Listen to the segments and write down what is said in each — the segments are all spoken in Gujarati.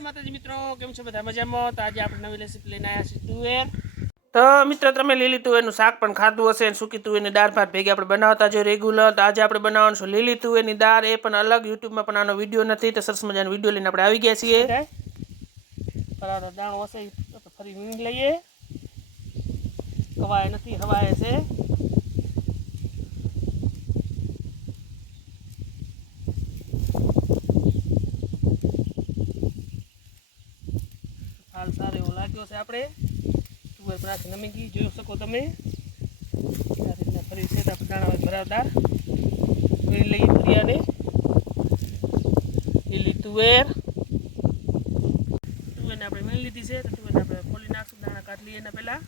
માતાજી મિત્રો કેમ છો બધા મજામાં? તો આજે આપણે નવી રેસીપી લઈને આવ્યા છીએ તુવેર. તો મિત્રો તમે લીલી તુવેરનું શાક પણ ખાધું હશે અને સૂકી તુવેરની દાળ ભાત ભેગી આપણે બનાવતા જો રેગ્યુલર તો આજે આપણે બનાવવાનું છે લીલી તુવેરની દાળ. એ પણ અલગ યુટ્યુબમાં પણ આનો વીડિયો નથી તો સરસ મજાનો વીડિયો લઈને આપણે આવી ગયા છીએ. દાણો હશે તો ફરી વીણી લઈએ. કવાય નથી હવાય છે હાલ સારો એવો લાગ્યો છે આપણે તુવેર આખી નમી જોઈ શકો તમે. આ રીતના ફરી છે દાણા ભરાવદાર ફરી લઈએ ભૂરિયાને લીલી તુવેર. તુવેરને આપણે મેળ લીધી છે, તો તુવેરને આપણે ખોલી નાખશું, દાણા કાઢ લઈએ એના પહેલાં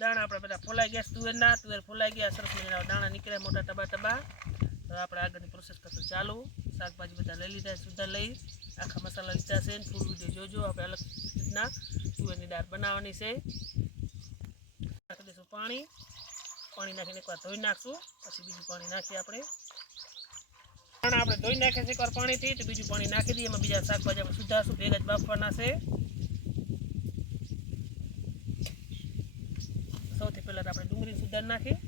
દાણા આપણે બધા ફોલાઈ ગયા તુવેરના, તુવેર ફોલાઈ ગયા, સરસ મજાના દાણા નીકળ્યા, મોટા ટબા ટબા તો આપણે આગળની પ્રોસેસ કરશું. ચાલુ, શાકભાજી બધા લઈ લીધા સુધા લઈ, આખા મસાલા લીધા છે. ફૂલ વીડિયો જોજો, આપણે અલગ રીતના તુવેરની દાળ બનાવવાની છે. નાખી દઈશું પાણી. પાણી નાખીને એકવાર ધોઈ નાખશું, પછી બીજું પાણી નાખીએ આપણે. આપણે ધોઈ નાખીએ છીએ એકવાર પાણીથી, તો બીજું પાણી નાખી દઈએ. એમાં બીજા શાકભાજી આપણે સુધારશું ભેગા જ બાફવાના છે સૌથી પહેલાં તો આપણે ડુંગળી સુધાર નાખી.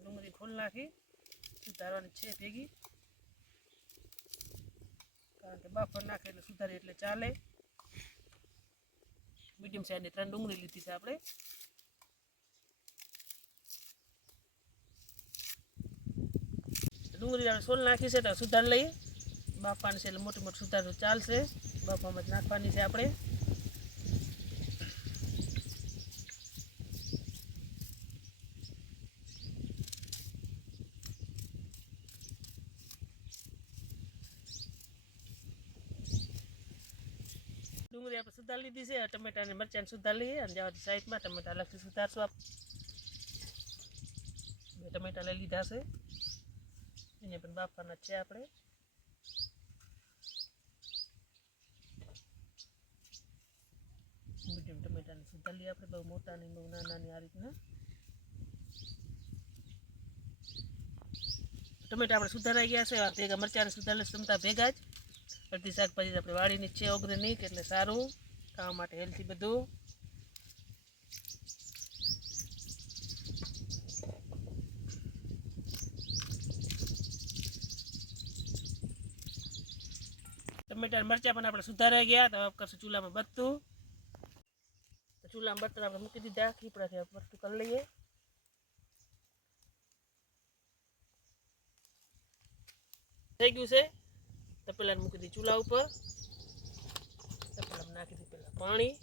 ડુંગળી ખોલ નાખી. સુધારવાની છે ભેગી. કારણ કે બાફર નાખે એટલે સુધારી એટલે ચાલે. મીડિયમ સાઈઝની ત્રણ ડુંગળી લીધી છે આપણે. ડુંગળી આપણે સોલ નાખી છે તો સુધાર લઈ બાફવાની છે એટલે મોટી મોટી સુધાર ચાલશે. બાફવામાં જ નાખવાની છે આપણે. ડુંગળી આપણે સુધાર લીધી છે ટમેટા અને મરચાં સુધાર લઈએ અને જવા સાઈડમાં ટમેટા લખી સુધારશું આપ. બે ટમેટા લઈ લીધા છે. એને પણ બાફવાના છે આપણે. મીડિયમ ટમેટાને સુધાર લઈએ આપણે, બહુ મોટા નહીં બહુ નાના નહીં આ રીતના. ટમેટા આપણે સુધારાઈ ગયા છે ભેગા મરચાંને સુધારેલા છે ભેગા જ. બધી શાકભાજી આપણે વાળીની છે ઓર્ગેનિક એટલે સારું. ખાવા માટે હેલ્થી બધું. ટમેટા મરચા પણ આપણે સુધારાઈ ગયા, તો કરશું ચૂલામાં બત્તું. તો ચૂલામાં બત્તર આપણે મૂકી દીધા, ખીપડાથી બત્તું કરી લઈએ. થઈ ગયું છે? તપેલાને મૂકી દીધી ચૂલા ઉપર. તપેલામાં નાખી દીધી પહેલાં પાણી.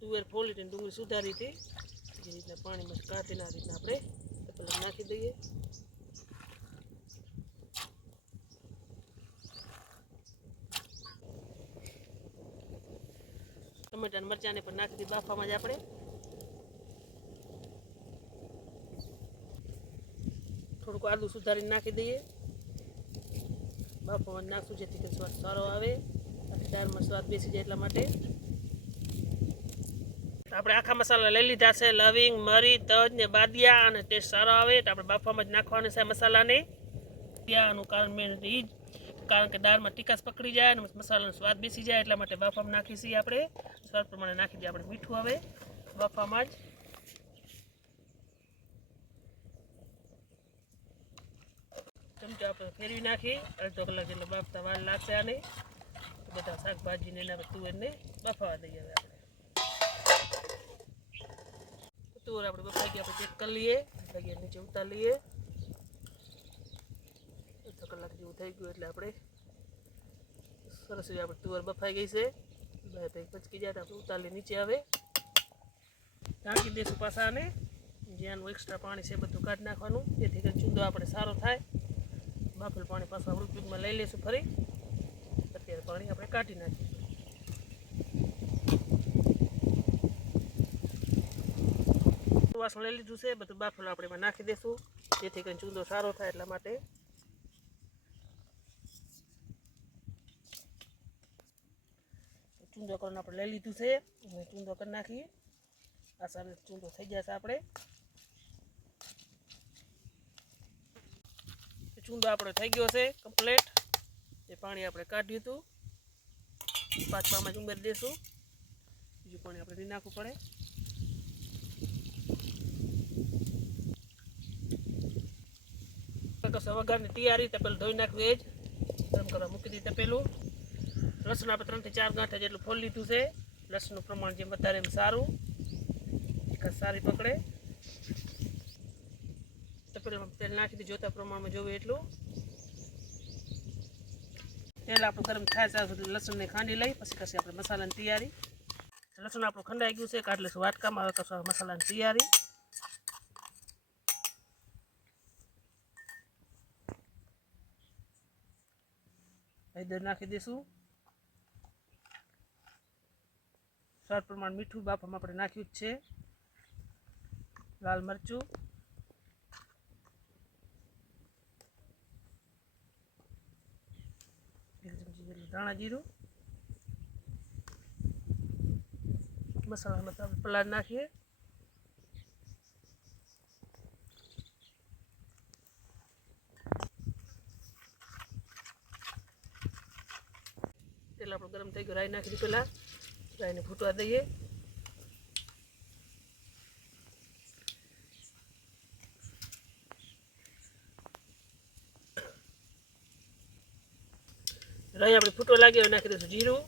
તુવેર ફોલી ડુંગળી સુધારી હતી. એ રીતના પાણીમાં કાઢીને આ રીતના આપણે તપેલામાં નાખી દઈએ ટમેટા મરચાંને પણ નાખી દીધી બાફામાં જ આપણે. થોડુંક આદુ સુધારીને નાખી દઈએ. બાફામાં નાખશું જેથી સ્વાદ સારો આવે. અને દાળમાં સ્વાદ બેસી જાય એટલા માટે. આપણે આખા મસાલા લઈ લીધા છે. લવિંગ, મરી, તજ ને બાદિયા અને ટેસ્ટ સારો આવે તો આપણે બાફામાં જ નાખવાના છે મસાલાને. ત્યાંનું કારણ મેન એ જ કારણ કે દાળમાં ટીકાસ પકડી જાય અને મસાલાનો સ્વાદ બેસી જાય એટલા માટે બાફામાં નાખી છીએ આપણે. સ્વાદ પ્રમાણે નાખી દઈએ આપણે મીઠું હવે. બાફામાં જ. ચમચો આપણે ફેરવી નાખી, અડધો કલાક એટલે બાફતા વાર લાગશે આને. બધા શાકભાજીને એના તુવેરને બફાવા દઈએ હવે આપણે. તુવર આપણે બફાઈ ગયા આપણે ચેક કરી લઈએ. નીચે ઉતારી લઈએ. કલાક જેવું થઈ ગયું એટલે આપણે સરસ એવી આપણે તુવર બફાઈ ગઈ છે. બે ભાઈ પચકી જાય આપણે ઉતારી નીચે આવે. ઢાંકી પાછા અને જ્યાંનું એક્સ્ટ્રા પાણી છે બધું કાઢી નાખવાનું. જેથી કરીને ચૂંદો આપણે સારો થાય. બાફેલ પાણી પાછા આપણે ઉપયોગમાં લઈ લઈશું ફરી. અત્યારે પાણી આપણે કાઢી નાખીશું. વાસણ લઈ લીધું છે, બધું બાફેલું આપણે એમાં નાખી દઈશું જેથી કરીને ચૂંદો સારો થાય એટલા માટે. ચૂંદો કરીને આપણે લઈ લીધું છે. અને ચૂંદો કરી નાખીએ. આ સામે ચૂંદો થઈ ગયા છે આપણે. ચૂંદો આપણો થઈ ગયો છે કમ્પ્લેટ એ પાણી આપણે કાઢ્યું હતું. પાછવામાં જ ઉમેરી દઈશું બીજું પાણી આપણે નહીં નાખવું પડે. વઘારની તૈયારી તપેલું ધોઈ નાખવું એ જ. ગરમ કરવા મૂકી દીધી તપેલું. લસણ આપણે ત્રણથી ચાર ગાંઠા જેટલું ફોલ લીધું છે. લસણનું પ્રમાણ જેમ વધારે એમ સારું. સારી પકડે. તેલ નાખી દે જોતા પ્રમાણમાં જોવે એટલું. તેલ આપણું ગરમ થાય ત્યાં સુધી લસણને ખાંડી લઈ, પછી કશી આપણે મસાલાની તૈયારી. લસણ આપણું ખંડાઈ ગયું છે કાઢ લઈશું વાટકામાં હવે કશું મસાલાની તૈયારી. હળદર નાખી દઈશું. સ્વાદ પ્રમાણ મીઠું બાફામાં આપણે નાખ્યું જ છે. લાલ મરચું. ધાણા જીરું. મસાલામાં તો આપણે નાખીએ. તેલ આપણું ગરમ થઈ ગયું, રાઈ નાખી પહેલાં. રાઈને ફૂટવા દઈએ. રહી આપણે ફૂટો લાગે નાખી દઈશું જીરું.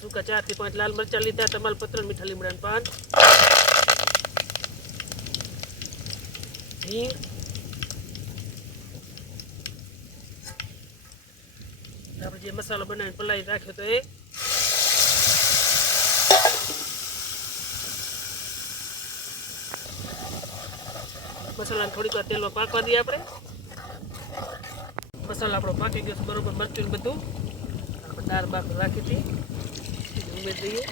સૂકા ચારથી પાંચ લાલ મરચાં લીધા તમાલપત્ર મીઠા લીમડાનું પાન. હિંગ. આપણે જે મસાલો બનાવીને પલાવી રાખ્યો તો એ મસાલાને થોડીક વાર તેલમાં પાકવા દઈએ આપણે. મસાલો આપણો પાકી ગયો છે બરોબર મરચું બધું. દાળ બાક રાખી હતી. ઉમેરી દઈએ.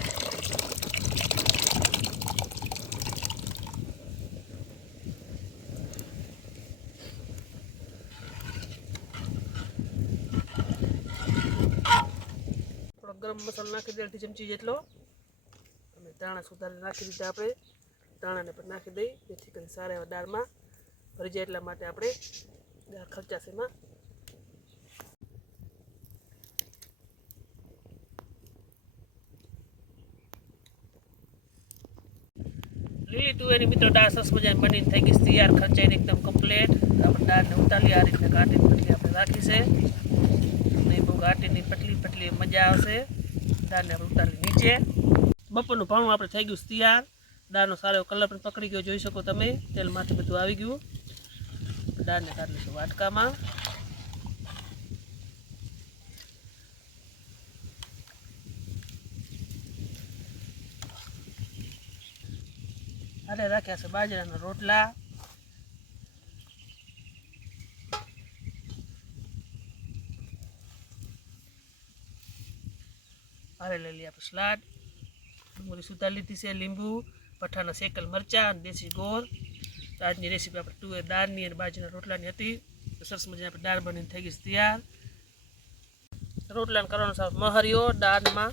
ગરમ મસાલો નાખી દે ચમચી જેટલો. અને દાણા સુધારી નાખી દીધા આપણે. દાણાને પણ નાખી દઈ જેથી કરી સારા એવા દાળમાં ભરી જાય એટલા માટે આપણે ખર્ચાશે એમાં લીલી તુવેરની મિત્રો દાળ સરસ મજાની બનીને થઈ ગઈ તૈયાર ખર્ચાઈને એકદમ કમ્પ્લેટ આપણે દાળને ઉતારી આ રીતે ઘાટી પટલી આપણે રાખી છે. નહીં બહુ ઘાટીની પટલી પટલી મજા આવશે. દાળને આપણે ઉતારી નીચે. બપોરનું ભાણું આપણે થઈ ગયું તૈયાર. દાળનો સારો કલર પણ પકડી ગયો, જોઈ શકો તમે. તેલમાંથી બધું આવી ગયું. દાળને કાઢી લઈશું વાટકામાં. અરે રાખ્યા છે બાજરાના રોટલા. અરે લઈ લઈએ આપણે સલાડ. ડુંગળી સુધાર લીધી છે લીંબુ પઠાના શેકલ મરચાં દેશી ગોળ. તો આજની રેસીપી આપણે ટુ દાળની અને બાજરીના રોટલાની હતી. તો સરસ મજાની આપણે દાળ બનીને થઈ ગઈ તૈયાર. રોટલાને કરવાનો સાવ મહરિયો, દાળમાં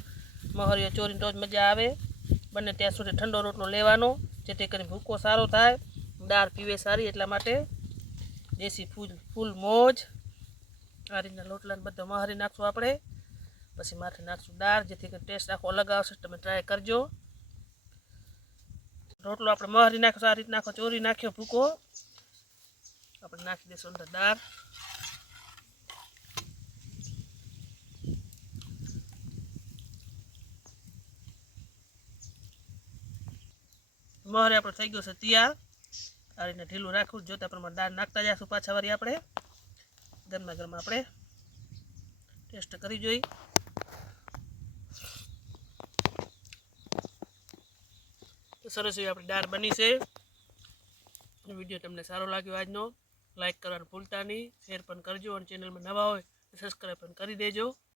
મહરિયો ચોરીને તો મજા આવે. બંને ત્યાં સુધી ઠંડો રોટલો લેવાનો, જેથી કરીને ભૂકો સારો થાય. દાળ પીવે સારી એટલા માટે. દેશી ફૂલ ફૂલ મોજ. આ રીતના લોટલાને બધા મહારી નાખશું આપણે. પછી માથે નાખશું દાળ, જેથી કરીને ટેસ્ટ આખો અલગ આવશે. તમે ટ્રાય કરજો. રોટલો આપણે મહારી નાખ્યો આ રીતે નાખો ચોરી નાખ્યો, ભૂકો. આપણે નાખી દઈશું અંદર દાળ. મહરે આપણે થઈ ગયો છે તૈયાર. આ રીતે ઢીલું રાખવું, જોતા પ્રમાણે દાળ નાખતા જઈશું પાછા વારી આપણે. ગરમા ગરમ આપણે. ટેસ્ટ કરી જોઈ. તો સરસ એવી આપણી દાળ બની છે. વીડિયો તમને સારો લાગ્યો આજનો લાઇક કરવાનું ભૂલતા નહીં, શેર પણ કરજો અને ચેનલમાં નવા હોય તો સબસ્ક્રાઈબ પણ કરી દેજો.